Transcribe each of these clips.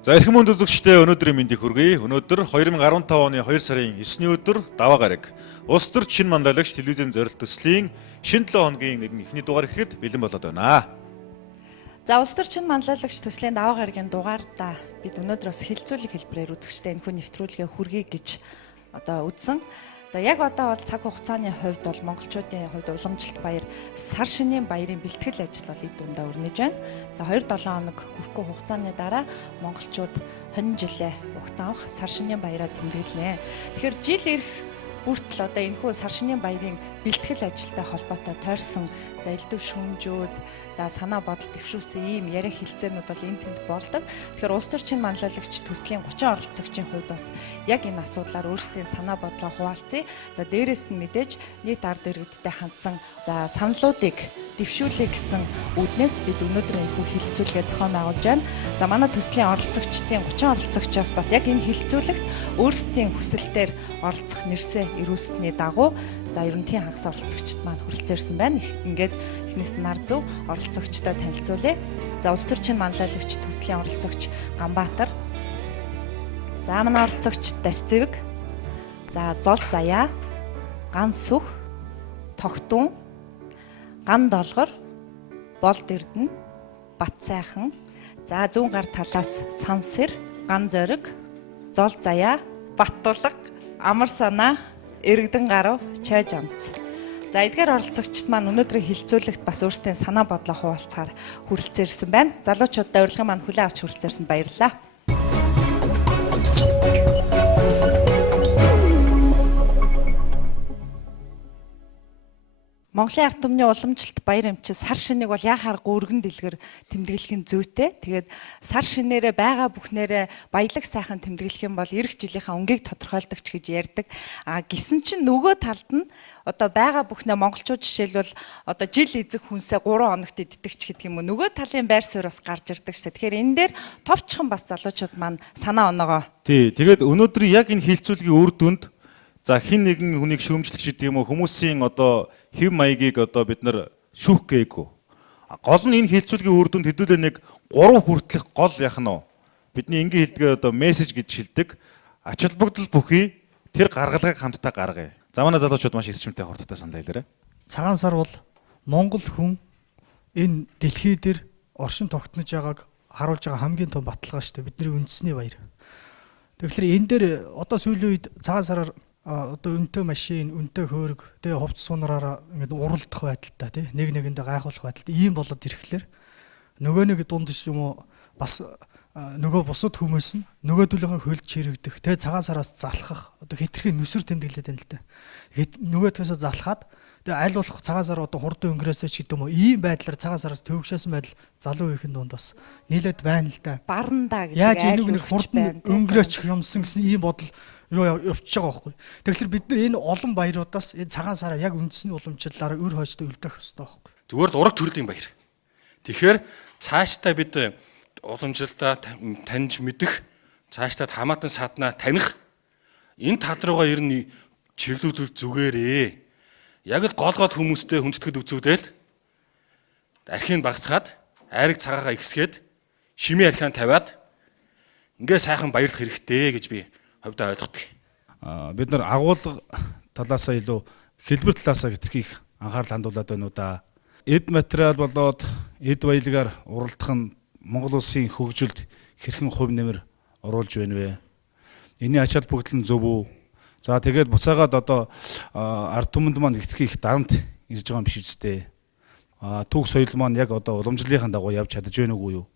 За эрхэм хүнд үзэгчдээ өнөөдрийн мэндийг хүргэе. Өнөөдөр 2015 оны 2 сарын 9-ний өдөр даваа гараг. Улс төрч шинэ манлайлагч телевизэн зорилт төслийн шинэ 7 хоногийн нэгэн эхний дугаар эхлэхэд бэлэн болоод байна. За улс төрч шинэ манлайлагч төслийн даваа гарагийн дугаартаа бид өнөөдөр бас хилцүүлэг хэлбэрээр үзэгчдээ энэхүү нэвтрүүлгээ хүргэе гэж үзсэн. За яг одоо бол цаг хугацааны хувьд бол монголчуудын хувьд уламжлалт баяр сар шинийн баярын бэлтгэл ажил бол эд дундаа өрнөж байна. За 2-7 хоног хүрэхгүй хугацааны дараа монголчууд хонин жилээ угтаах сар шинийн баяраа тэмдэглэнэ. Тэгэхээр жил ирэх бүртэл одоо энэхүү сар шинийн баярын бэлтгэл ажилтай холбоотой тойрсон за элдв шүүмжүүд за санаа бодол дэвшүүлсэн ийм яриа хэлцээнүүд бол энэ тэнд болдог. Тэгэхээр улс төрчийн манлайлагч төслийн 30 оролцогчийн хувьд бас яг энэ асуудлаар өөрсдийн санаа бодлоо хуваалцъя. За дээрэс нь мэдээж нийт ард иргэдтэй хандсан за саналуудыг дэвшүүлэх гэсэн үүднээс бид өнөөдөр энэхүү хилцүүлгээ зохион байгуулж байна. За манай төслийн оролцогчдын 30 оролцогчоос бас яг энэ хилцүүлэгт өөрсдийн хүсэлтээр оролцох нэрсээ ирүүлсэний дагуу за ерөнхий хагас оролцогчд маань хүрэлцээрсэн байна. Ингээд эхнээс нь нар зөв оролцогчдод танилцуулъя. За улс төрчийн манлайлагч төслийн оролцогч Ганбаатар. За манай оролцогч Дасцэвэг. За Зол Заяа, Ган Сүх, Тогтун, Ган Долгор, Болд Эрдэнэ, Бат Сайхан. За зүүн гар талаас Сансэр, Ган Зориг, Зол Заяа, Баттулга, Амар Санаа, Эргдэн гарав, Чайж амц. За эдгээр оролцогчд маань өнөөдрийн хилцүүлэгт бас өөрсдийн санаа бодлоо хуваалцахаар хүрэлцээрсэн байна. Залуучуудаа урилгын маань хүлээн авч хүрэлцээрсэн баярлалаа. Монголын ард түмний уламжлалт баяр эмчил сар шинийг бол яхаар гүргэн дэлгэр тэмдэглэх нь зүйтэй. Тэгээд сар шинээрээ байгаа бүхнээрээ баялаг сайхан тэмдэглэх юм бол эх жилийнхаа өнгийг тодорхойлдог ч гэж ярьдаг. Гисэн чинь нөгөө талд нь одоо байгаа бүхнээ монголчууд жишээлбэл одоо жил эзэг хүнсээ 3 хоногт иддэг ч гэдэг юм уу. Нөгөө талын байр суурь бас гарч ирдэг шээ. Тэгэхээр энэ дээр товчхон бас залуучууд маань санаа оноогоо. Тий, тэгээд өнөөдөр яг энэ хилцүүлгийн үр дүнд за хин нэгэн хүнийг шүүмжлэх гэдэг юм уу хүмүүсийн одоо хэв маягийг одоо бид нар шүүх гээгүй. Гол нь энэ хилцүүлгийн үр дүнд хэдүүлээ нэг 3 хүртэлх гол яах нь вэ? Бидний энгийн хэлдгээ одоо мессеж гэж шилдэг. Ач холбогдол бүхий тэр гаргалгааг хамтдаа гаргая. За манай залуучууд маш эрчимтэй хурдтай санал хэлээрэй. Цагаан сар бол Монгол хүн энэ дэлхий дээр оршин тогтнож байгааг харуулж байгаа хамгийн том баталгаа шүү дээ. Бидний үндэсний баяр. Тэгэхээр энэ дээр одоо сүүлийн үед цагаан сараар одоо үнэтэй машин, үнэтэй хөөрг, тэгээ хувцас сунараараа ингээд уралдах байдалтай тий нэг нэгэндээ гайхуулах байдалтай ийм болоод ирэхлээр нөгөө нэг дунд юм уу бас нөгөө бусад хүмүүс нь нөгөөдөлийнхөө хөлд чирэгдэх тэгээ цагаан сараас залхах одоо хитрхийн нүсэр тэмдэглээд байна л да. Нөгөөдгөөсөө залхаад тэгээ аль болох цагаан сар одоо хурдан өнгөрөөсөө ч гэдэг юм уу ийм байдлаар цагаан сараас төвөгшөөсөн байдал залуу үеийн дунд бас нийлээд байна л да. Барандаа гэдэг яаж нэг хурдан өнгөрөөч юмсан гэсэн ийм бодол явчихж байгаа байхгүй. Тэгэхээр бид нар энэ олон баяруудаас энэ цагаан сараа яг үндэсний уламжлалаараа өр хойчтой үлдээх хэрэгтэй байхгүй. Зүгээр л ураг төрлийн баяр. Тэгэхээр цаашдаа бид уламжлалтаа таньж мэдэх, цаашдаа хамаатан саднаа таних энэ тал руугаа ер нь чиглүүлвэл зүгээрээ. Яг л гол хүмүүстэй хүндэтгэд үзүүлээд архийг багасгаад, айраг цагаагаа ихсгээд, шимээ архиан тавиад ингээ сайхан баярлах хэрэгтэй гэж би хөвдөө ойлгодог. Бид нар агуулга талаасаа илүү хэлбэр талаасаа хэтэрхийх анхаарал хандуулад байна уу да. Эд материал болоод эд баялагаар уралдах нь Монгол улсын хөгжилд хэрхэн хувь нэмэр оруулж байна вэ? Энийн ач холбогдол нь зөв үү? За тэгээд буцаагаад одоо ард түмэнд маань хэтэрхийх дарамт ирж байгаа юм биш үстэй. Түүх соёл маань яг одоо уламжлалынхаа дагуу явж чадаж байна уугүй юу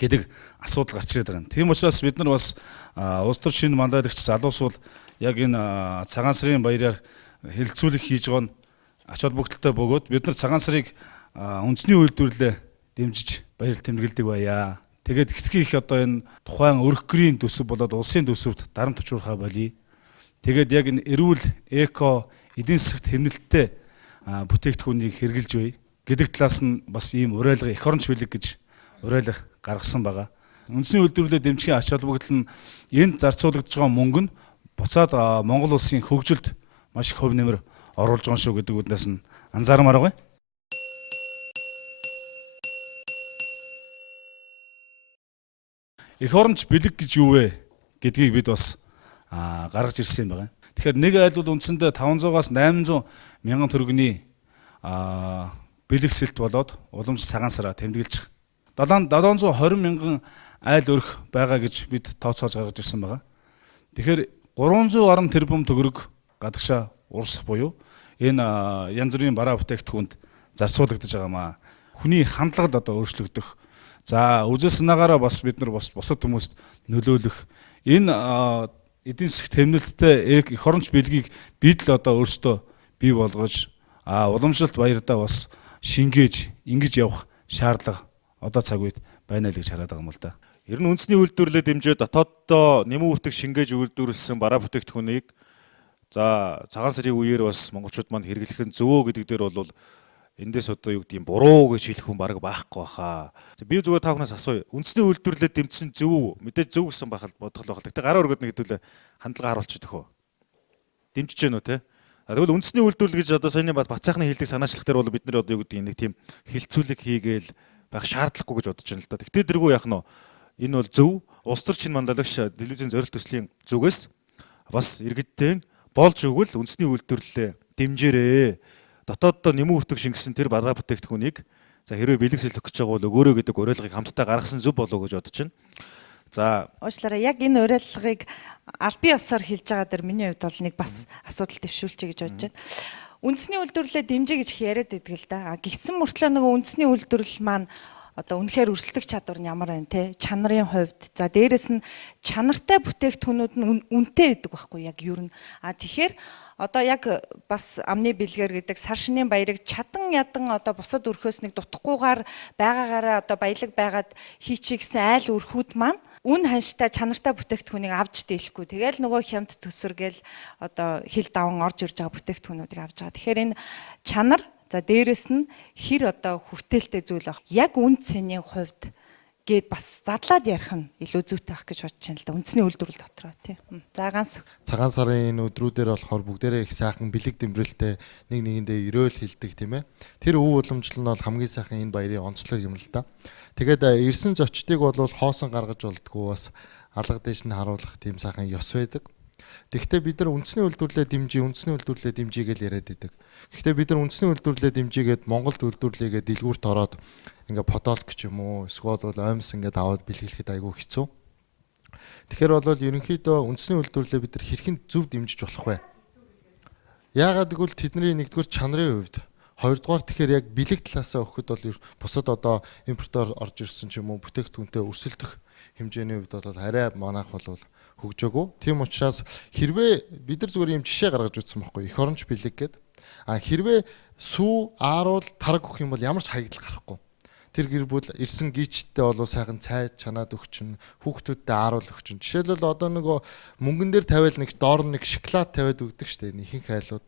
гэдэг асуудал гарч ирээд байгаа. Тийм учраас бид нар бас улс төр шинэ манлайлагч залуус бол яг энэ цагаан сарын баяраар хилцүүлэг хийж байгаа нь ач холбогдолтой бөгөөд бид нар цагаан сарыг үндэсний үйлдвэрлэлээ дэмжиж баяр тэмдэглэдэг байя. Тэгээд хэтэрхий их одоо энэ тухайн өргөкрийн төсөв болоод улсын төсөвт дарамт төвчуурхаа болий. Тэгээд яг энэ эрүүл эко эдийн засагт хэмнэлттэй бүтээгдэхүүнийг хэрэгжилж бай гэдэг талаас нь бас ийм уриалга эх оронч билег гэж уриалга гаргасан байгаа. Үндэсний үйлдвэрлэлээ дэмжихийн ач холбогдол нь энд зарцуулагдж байгаа мөнгө нь буцаад Монгол улсын хөгжилд маш их хувь нэмэр оруулж байгаа шүү гэдэг үднээс нь анзаармаар байгаа. эх оронч бэлэг гэж юу вэ гэдгийг бид бас гаргаж ирсэн юм байна. Тэгэхээр нэг айл бол үндсэндээ 500-аас 800 мянган төгрөгийн бэлэгсэлт болоод уламж цагаан сараа тэмдэглэж 720 мянган айл өрх байгаа гэж бид тооцоож гаргаж ирсэн байна. Тэгэхээр 300 орон тэрбум төгрөг гадагшаа урсах буюу энэ янз бүрийн бараа бүтээгдэхүүнд зарцуулагдаж байгаамаа. Хүний хандлага л одоо өөрчлөгдөх. За үзэл санаагаараа бас бид нар бусад хүмүүст нөлөөлөх энэ эдийн засаг тэмнэлттэй эх оронч бэлгийг бид л одоо өөрсдөө бий болгож уламжлалт баярдаа бас шингээж ингэж явах шаардлага одоо цаг үед байна л гэж хараад байгаа юм л да. Ер нь үндэсний үйлдвэрлэлд дэмжиж дотооддоо нэмэн үртэг шингээж үйлдвэрлэсэн бараа бүтээгдэхүүнийг за цагаан сарын үеэр бас монголчууд маань хэрэглэх нь зөвөө гэдэг дээр бол эндээс одоо юу гэдэг юм буруу гэж хэлэх хүн бараг байхгүй баха. Би зүгээр та бүхнээс асууя. Үндэсний үйлдвэрлэлд дэмжсэн зөв үү? Мэдээж зөв гэсэн бодох байх. Гэтэ гараа өргөднө хэдүүлээ хандлага харуулчих төхөө. Дэмжиж гэнэ үү те? Тэгвэл үндэсний үйлдвэрлэл гэж одоо саяны бат сайхны хэлдэг санаачлах дээр бол бид нар одоо юу гэдэг нэг тийм хилцүүлэг хийгээл байх шаардлагагүй гэж бодож байна л да. Тэгтээ дэргүй яах нь энэ бол зөв. Улс төр чин мандалагч телевизийн зорилт төслийн зүгээс бас иргэдтэй болж өгвөл үндэсний үйлдвэрлэлээ дэмжээрээ. Дотооддоо нэмэн үртэг шингэсэн тэр бараа бүтээгдэхүүнийг за хэрвээ бэлэгсэл өгөх гэж байгаа бол өгөөрэй гэдэг уриалгыг хамтдаа гаргасан зөв болов уу гэж бодож байна. За Уучлаарай, яг энэ уриалгыг аль бие усаар хэлж байгаа дэр миний хувьд бол нэг бас асуудал төвшүүлчихье гэж бодож байна. Үндэсний үйлдвэрлэлээ дэмжиж гэж яриад байдаг л да. Гисэн мөртлөө нөгөө үндэсний үйлдвэрлэл маань одоо үнэхээр өрсөлдөх чадвар нь ямар байна те? Чанарын хувьд. За дээрэс нь чанартай бүтээгдэхүүнүүд нь үнэтэй байдаг байхгүй яг ер нь. Тэгэхээр одоо яг бас амны бэлгээр гэдэг сар шинийн баярыг чадан ядан одоо бусад өрхөөс нэг дутахгүйгээр байгаагаараа одоо баялаг байгаад хийчих гэсэн айл өрхүүд маань үн ханштай чанартай бүтээгдэхүүнийг авч дийлэхгүй. Тэгэл нөгөө хямд төсөргээл одоо хил даван орж ирж байгаа бүтээгдэхүүнүүдийг авч байгаа. Тэгэхээр энэ чанар за дээрэс нь хэр одоо хүртээлтэй зүйл баг. Яг үн цэнийн хувьд гээд бас задлаад ярих нь илүү зүйтэй байх гэж бодож байна л да. Үндэсний үйлдвэрлэл дотроо тий. За ганс Цагаан сарын энэ өдрүүдээр болохоор бүгдээрээ их сайхан бэлэг дэмрэлтэй нэг нэгэндээ өрөөл хилдэг тийм ээ. Тэр өв уламжлал нь бол хамгийн сайхан энэ баярын онцлог юм л да. Тэгээд ирсэн зочдыг бол хоосон гаргаж болдгоо бас алга дэш нь харуулах тийм сайхан ёс байдаг. Тэгэхдээ бид нар үндэсний үйлдвэрлэлээ дэмжиж гэж яриад байдаг. Гэхдээ бид нар үндэсний үйлдвэрлэлээ дэмжигээд Монголд үйлдвэрлэлийгээ дэлгүүрт ороод ингээ подолк ч юм уу эсвэл бол оймс ингээд аваад бэлгэлэхэд айгүй хэцүү. Тэгэхээр бол ерөнхийдөө үндэсний үйлдвэрлэлээ бид нар хэрхэн зөв дэмжиж болох вэ? Яагаад гэвэл тэдний нэгдүгээр чанарын хувьд, хоёрдугаар тэгэхээр яг бэлэг талаасаа өгөхөд бол бусад одоо импортоор орж ирсэн ч юм уу бүтээгдэхүүнтэй өрсөлдөх хэмжээний хувьд бол арай манайх бол хөгжөөгүй. Тийм учраас хэрвээ бид нар зүгээр юм жишээ гаргаж үзсэн байхгүй эх оронч бэлэг гэдэг. Хэрвээ сүү ааруул тараг өгөх юм бол ямар ч хаягдал гарахгүй. Тэр гэр бүл ирсэн гීчтэй болов сайхан цай чанаад өгчин, хүүхдүүдтэй ааруул өгчин. Жишээлбэл одоо нөгөө мөнгөн дээр тавиал нэг доор нэг шоколад тавиад өгдөг штэ ихэнх айлууд.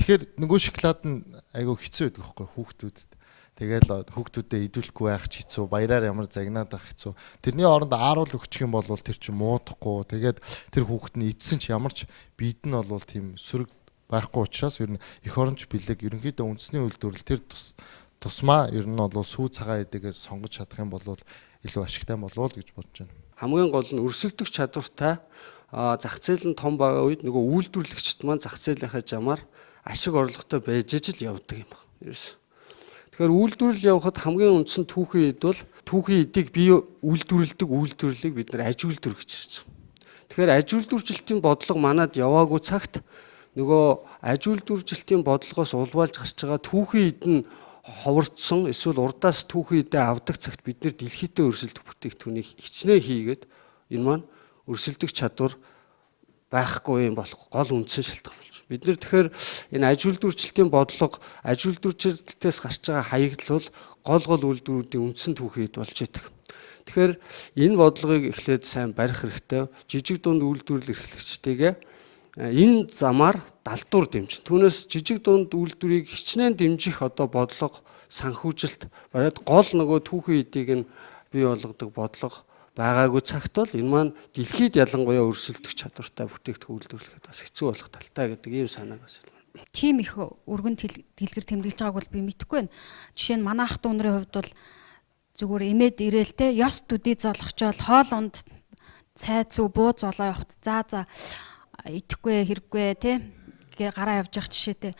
Тэгэхээр нөгөө шоколад нь айгүй хэцүү байдаг байхгүй хүүхдүүдэд. Тэгэл хүүхдүүдэд идүүлэхгүй байх ч хэцүү, баяраар ямар загнаад байх хэцүү. Тэрний оронд ааруул өгчих юм бол тэр чинь муудахгүй. Тэгээд тэр хүүхэд нь идсэн ч ямар ч биед нь бол тийм сөрөг байхгүй учраас ер нь эх оронч бэлэг ерөнхийдөө үндэсний үйлдвэрлэл тэр тусмаа ер нь бол сүү цагаан эдэгээс сонгож чадах юм бол илүү ашигтай болов уу гэж бодож байна. Хамгийн гол нь өрсөлдөх чадвартай зах зээл нь том байгаа үед нөгөө үйлдвэрлэгчд маань зах зээлийнхаа замаар ашиг орлоготой байж ижил явдаг юм байна. Ерөөс. Тэгэхээр үйлдвэрлэл явахад хамгийн үндсэн түүхийн эд бол түүхийн эдийг бий үйлдвэрлэдэг үйлдвэрлэлийг бид нар аж үйлдвэр гэж ярьж байгаа. Тэгэхээр аж үйлдвэржилтийн бодлого манад яваагүй цагт нөгөө аж үйлдвэржилтийн бодлогоос улбаалж гарч байгаа түүхийн эд нь ховордсон эсвэл урдаас түүхийн эдээ авдаг цагт бид нэр дэлхийдээ өрсөлдөх бүтээгдэхүүнийг хичнээн хийгээд энэ маань өрсөлдөх чадвар байхгүй юм болох гол үндсэн шалтгаан болж байна. Бид нэр тэгэхээр энэ аж үйлдвэржилтийн бодлого аж үйлдвэржилтээс гарч байгаа хаягдл бол гол үйлдвэрүүдийн үндсэн түүхийн эд болж идэг. Тэгэхээр энэ бодлогыг эхлээд сайн барих хэрэгтэй. Жижиг дунд үйлдвэрлэл эрхлэгчдийгээ энэ замаар далдуур дэмжин. Түүнээс жижиг дунд үйлдвэрийг хичнээн дэмжих одоо бодлого санхүүжилт бариад гол нөгөө түүхийн эдийг нь бий болгодог бодлого байгаагүй цагт бол энэ маань дэлхийд ялангуяа өрсөлдөх чадвартай бүтээгдэхүүн үйлдвэрлэхэд бас хэцүү болох талтай гэдэг ийм санааг бас байна. Тийм их өргөн дэлгэр тэмдэглэж байгааг бол би мэдэхгүй байна. Жишээ нь манай ах トゥ нарын хувьд бол зүгээр эмээд ирээл те ёс төдий золгочоод хоол унд цай цүү буу золоо явахт за идэхгүй хэрэггүй тий гээ гараа явж явах жишээтэй.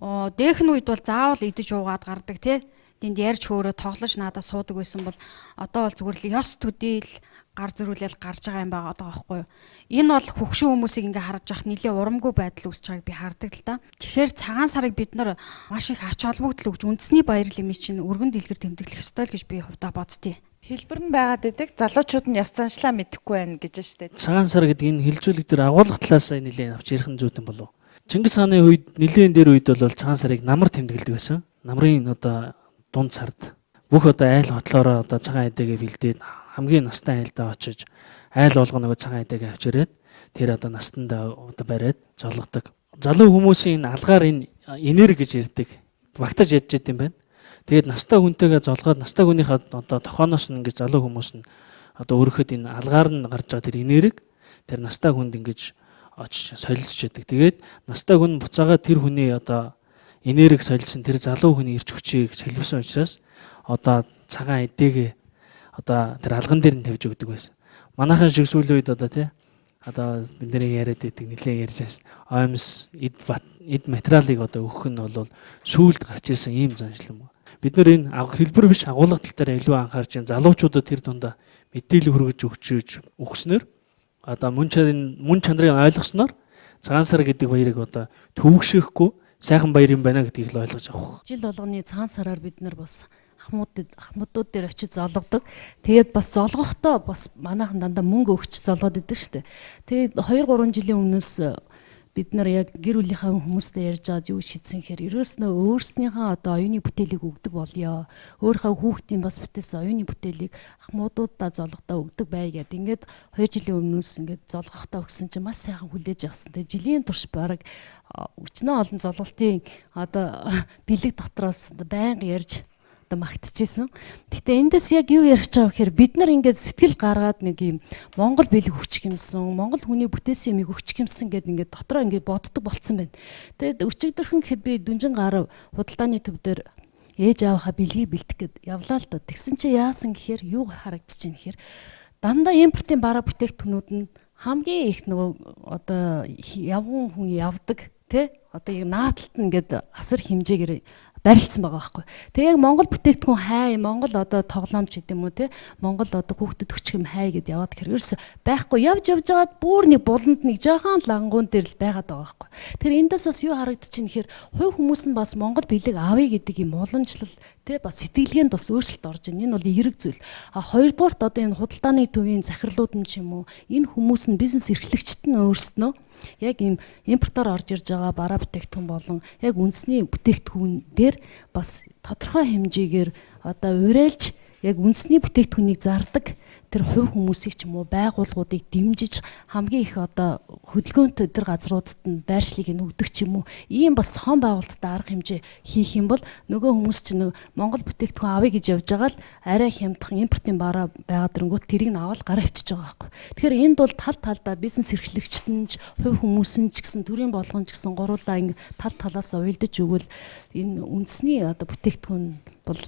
Дээхэн үед бол заавал идэж уугаад гардаг тий. Тэнд ярьж хөөрөө тоглож надад суудаг байсан бол одоо бол зүгээр л ёс төдийл гар зөрүүлэл гарч байгаа юм байгаа байхгүй юу. Энэ бол хөгшин хүмүүсийг ингээ харж явах нэлээ урамгүй байдал үүсэж байгааг би хардаг л та. Тэгэхээр цагаан сарыг бид нар маш их ач холбогдол өгж үндэсний баяр лимит чинь өргөн дэлгэр тэмдэглэх ёстой л гэж би хувьдаа боддتي. Хэлбэр нь байгаад идэг залуучууд нь ёс заншлаа мэдэхгүй байна гэж штэ. Цагаан сар гэдэг энэ хилжүүлэг дээр агуулга талаас нэлээд авч ярих зүйтэн болов. Чингис хааны үед нэлээд дээр үед бол цагаан сарыг намар тэмдэглэдэг байсан. Намрын одоо дунд сард бүх одоо айл хотлоороо одоо цагаан эдэгээ бэлдээд хамгийн настай айлдаа очиж айл болгоно нөгөө цагаан эдэгээ авч ирээд тэр одоо настандаа одоо бариад золгодог. Залуу хүмүүсийн алгаар энэ энерги гэж ярьдаг. Багтаж ядж идэм байна. Тэгээд настай хүнтэйгээ золгоод настай хүнийхээ одоо тохооноос нь ингэж залуу хүмүүс нь одоо өөрөхөд энэ алгаар нь гарч байгаа тэр энерги тэр настай хүнд ингэж очиж солилцож яадаг. Тэгээд настай хүн буцаага тэр хүний одоо энерги солилцсон тэр залуу хүний ирч хүчийг солиулсан учраас одоо цагаан эдээгээ одоо тэр алган дээр нь тавьж өгдөг байсан. Манайхан шиг сүүлийн үед одоо тий одоо бид нэр яриад байдаг нэлээд ярьж байсан. Оймс эд материалыг одоо өгөх нь бол сүүлд гарч ирсэн ийм заншлам. Бид нар энэ хэлбэр биш агуулга тал дээр илүү анхаарч залуучуудад тэр дундаа мэдээлэл хүргэж өгснөөр одоо мөн чанарыг ойлгосноор цагаан сар гэдэг баярыг одоо төвөгшөхгүй сайхан баяр юм байна гэдгийг л ойлгож авах. Жил болгоны цагаан сараар бид нар бас ахмадууд дээр очиж золгодог. Тэгээд бас золгохдоо бас манайхан дандаа мөнгө өгч золгоод идэв штэ. Тэгээд 2-3 жилийн өмнөөс бид нар яг гэр бүлийнхаа хүмүүстэй ярьж байгаад юу шийдсэн гэхээр ерөөснөө өөрснийхөө одоо оюуны бүтээлийг өгдөг болёо. Өөрийнхөө хүүхдийн бас бүтээсэн оюуны бүтээлийг ахмадуудаа золгохдоо өгдөг бай гэд. Ингээд 2 жилийн өмнөөс ингээд золгохдоо өгсөн чинь маш сайхан хүлээж авсан. Тэгээд жилийн турш бараг өчнөө олон золголтын одоо бэлэг дотроос байнга ярьж магтчихсэн. Гэхдээ эндээс яг юу ярих чаав гэхээр бид нар ингээд сэтгэл гаргаад нэг юм Монгол бэлэг өгчих юмсан, Монгол хүний бүтээсэн юмыг өгчих юмсан гэд ингээд дотроо ингээд боддог болцсон байна. Тэгээд өчигдөрхөн гэхэд би Дүнжин гарав худалдааны төв дээр ээж аавынхаа бэлгийг бэлтэх гэд явлаа л да. Тэгсэн чи яасан гэхээр юу харагдчихэв гэхээр дандаа импортын бараа бүтээгдэхүүнүүд нь хамгийн их нөгөө одоо явган хүн явдаг тий одоо наадталт нь ингээд асар хэмжээгээр барилдсан байгаа байхгүй. Тэгээ яг Монгол бүтээгдэхүүн хай, Монгол одоо тоглоомч гэдэг юм уу те, Монгол одоо хүүхдэд өчг юм хай гэдээ яваад гэхээр ерөөсө байхгүй явж жагаад бүр нэг буланд нэг жоохон лангуун дээр л байгаад байгаа байхгүй. Тэгэхээр эндээс бас юу харагдчихэв гэхээр хувь хүмүүс нь бас Монгол бэлэг авъя гэдэг юм уламжлал те бас сэтгэлгээнд бас өөрчлөлт орж байна. Энэ бол эерэг зүйл. А хоёрдугаарт одоо энэ худалдааны төвийн захирлууд нь ч юм уу энэ хүмүүс нь бизнес эрхлэгчид нь өөрснөө яг ийм импортоор орж ирж байгаа бараа бүтээгдэхүүн болон яг үндэсний бүтээгдэхүүн дээр бас тодорхой хэмжээгээр одоо уриалж яг үндэсний бүтээгдэхүүнийг зардаг тэр хувь хүмүүсийг ч юм уу байгууллагуудыг дэмжиж хамгийн их одоо хөдөлгөөнтэй тэр газруудад нь байршлыг өгдөг ч юм уу ийм бас хон байгуулалтад арга хэмжээ хийх юм бол нөгөө хүмүүс чинь Монгол бүтээгдэхүүн авъя гэж явж байгаа л арай хямдхан импортын бараа байгаад ирэнгүүт тэрийг нь аваад гараа авчиж байгаа байхгүй. Тэгэхээр энд бол тал талдаа бизнес эрхлэгчт нь ч хувь хүмүүс нь ч гэсэн төрийн болгон ч гэсэн гурлаа ингэ тал талаас уйлдаж өгвөл энэ үндэсний одоо бүтээгдэхүүн бол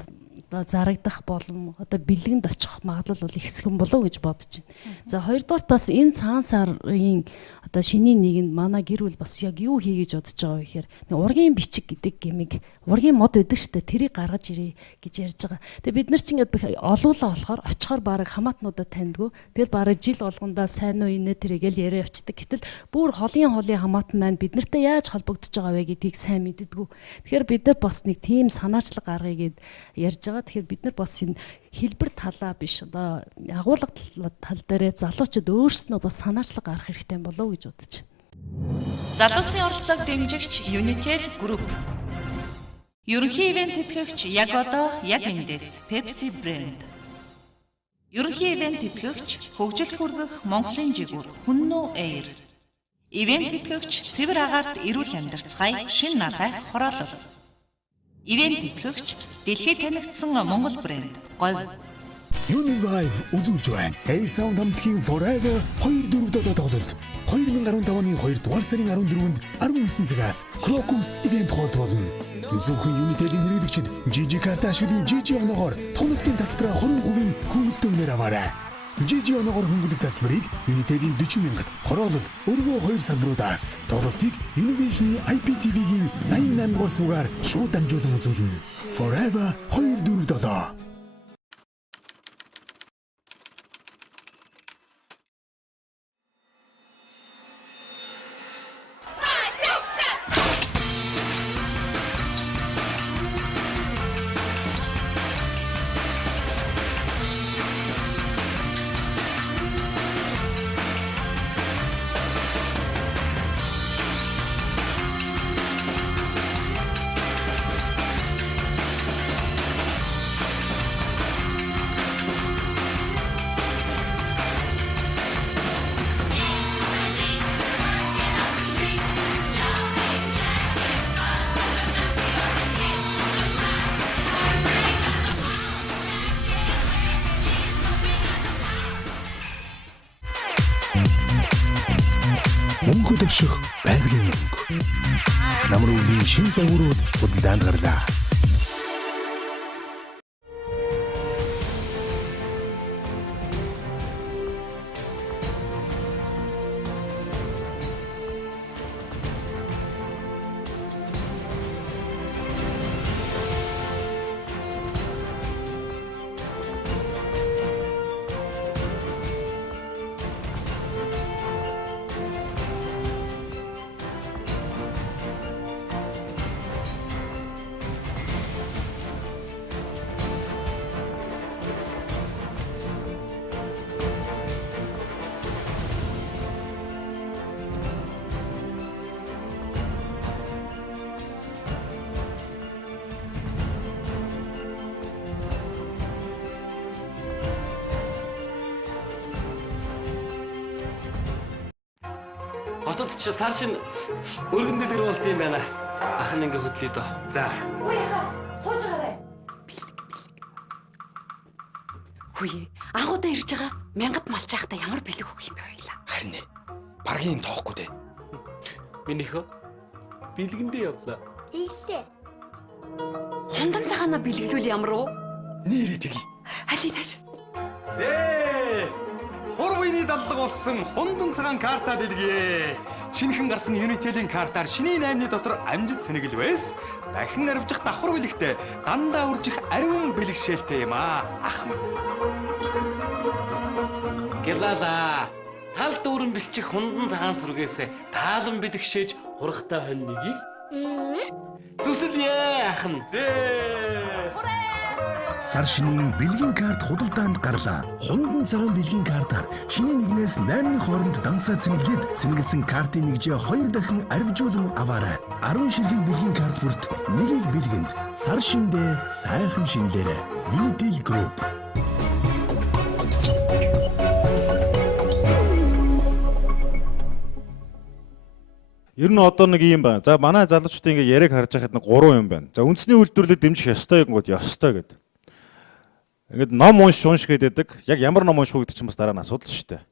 зарагдах болон одоо бэлгэнд очих магадлал бол ихсгэн болов гэж бодож байна. За хоёрдугаар бас энэ цагаан сарын одоо шинийн нэгэнд манай гэр бүл бас яг юу хий гэж бодож байгаа вэ гэхээр ургийн бичиг гэдэг гэмиг ургийн мод байдаг шүү дээ. Тэрийг гаргаж ирээ гэж ярьж байгаа. Тэгээ бид нар ч ингээд олуулаа болохоор очихоор бараг хамаатнуудаа таньдгүй. Тэгэл бараг жил болгондоо сайн уу инээ тэрэгэл яриа явцдаг. Гэтэл бүр холын хамаатан маань бид нартай яаж холбогдож байгаа вэ гэдгийг сайн мэддэггүй. Тэгэхээр бид нар бас нэг тийм санаачлаг гаргая гэд ярьж байгаа. Тэгэхээр бид нар бас энэ хэлбэр талаа биш одоо агуулга тал дээр залуучууд өөрснөө бас санаачлаг гаргах хэрэгтэй болов уу гэж бодож байна. Залуусын оролцоог дэмжигч Unitel Group. Ерөнхий ивент тэтгэгч яг одоо яг эндээс Pepsi брэнд. Ерөнхий ивент тэтгэгч хөгжилд хүргэх Монголын жигүүр Хүннүү Air. Ивент тэтгэгч цэвэр агаарт эрүүл амьдарцгаая шин налайх хороолол. Ивент тэтгэгч дэлхийд танигдсан Монгол брэнд Говь. Univibe үзүүлж байна. A-Sound хамтлагийн Forever 2-4 тоглолт 2015 оны 2 дугаар сарын 14-нд 19 цагаас Crocus ивент холд болно. Зөвхөн Unitel-ийн хэрэглэгчид Gigi карт ашиглан Gigi оногоор тоглолтын тасалбараа 20% хөнгөлөлтөөр аваарай. Жижи оноогоор хөнгөлөх тасларыг Unitel-ийн 40,000-д, хороолол өргөө 2 салбаруудаас тоглолтыг Univision IPTV-гийн 88 дугаар суугаар шууд дамжуулан үзүүлнэ. Forever 247. Мөнгө дэвших байгалийн мөнгө. Намар өвлийн шин загварууд худалдаанд гарлаа. Хотод ч сар шин өргөн дэлгэр болд юм байна. Ах нь ингээ хөдлөе дөө. За. Үгүй яха, сууж гараа. Хүй, агуудаа ирж байгаа. Мянгад малчаахта ямар бэлэг өгөх юм бэ хоёлаа. Харин ээ. Баргийн тоохгүй дээ. Минийхөө бэлгэндээ явлаа. Ийлээ. Хондан цагаана бэлгэлүүл ямар уу? Нэрээ тгий. Алинаш. Дээ! Хурвыны даллаг болсон хундан цагаан карта дэлгэе. Шинэхэн гарсан Unitel-ийн картаар шинийн 8-ны дотор амжид цэнэгэл байс. Дахин арвжих давхар бэлэгтэй дандаа үржих ариун бэлэгшээлтэй юм аа. Ах минь. Гэлала. Тал дүүрэн бэлчих хундан цагаан сүргээс таалан бэлэгшээж хургтай хонь нэгийг зүсэлье ах нь. Сар шинийн бэлгийн карт худалдаанд гарлаа. Хундан цагаан бэлгийн картаар шинийн 1-ээс 8-ны хооронд дансаа цэнэглээд цэнэглэсэн картын нэгжээ 2 дахин арвижуулан аваарай. 10 ширхэг бэлгийн карт бүрт нэгийг бэлгэнд сар шиндээ сайхан шинлээрэ. Unitel Group. Ер нь одоо нэг юм байна. За манай залуучдын ингээ яриаг харж байхад нэг 3 юм байна. За үндэсний үйлдвэрлэлийг дэмжих ёстой гингүүд ёстой гэдэг. Ингээд ном унш гэдэг. Яг ямар ном унших гэдэг чинь бас дараа нь асуудал шүү дээ.